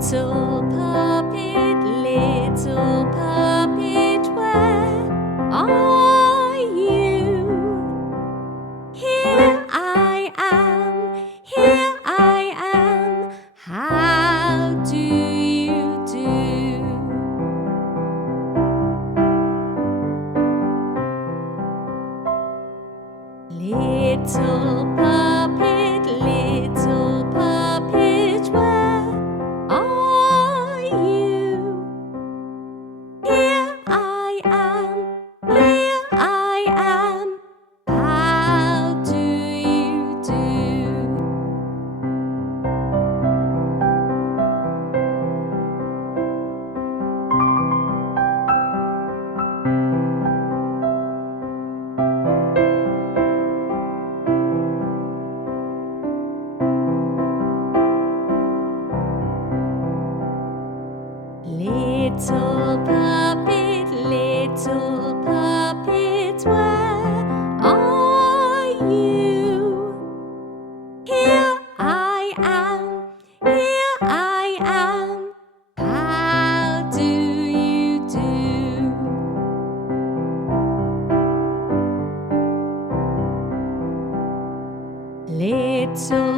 Little puppet, where are you? Here I am, how do you do? Little puppet, where are you? Here I am, how do you do? Little puppet, where are you? Here I am, how do you do? Little